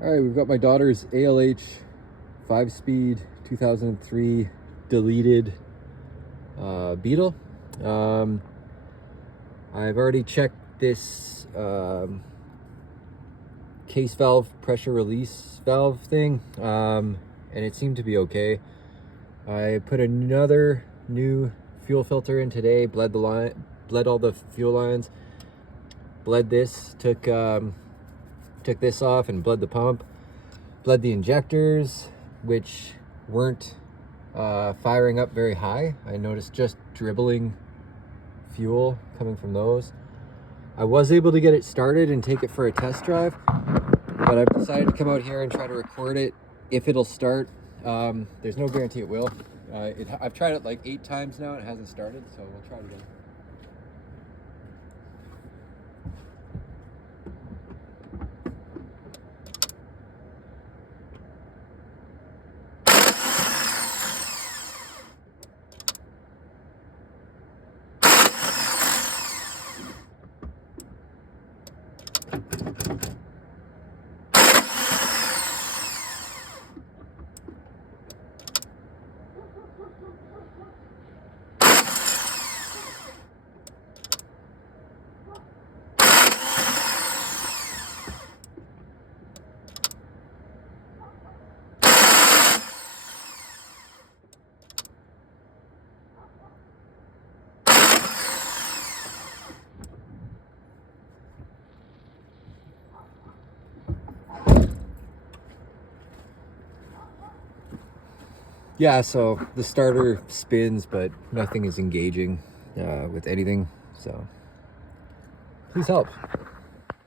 All right, we've got my daughter's ALH 5-speed 2003 deleted beetle. I've already checked this case valve pressure release valve thing, and it seemed to be okay. I put another new fuel filter in today, bled all the fuel lines, bled this, took this off and bled the pump, bled the injectors, which weren't firing up very high. I noticed just dribbling fuel coming from those. I was able to get it started and take it for a test drive, but I've decided to come out here and try to record it if it'll start. There's no guarantee it will. I've tried it like 8 times now and it hasn't started, so we'll try it again. Yeah, so the starter spins, but nothing is engaging with anything, so please help.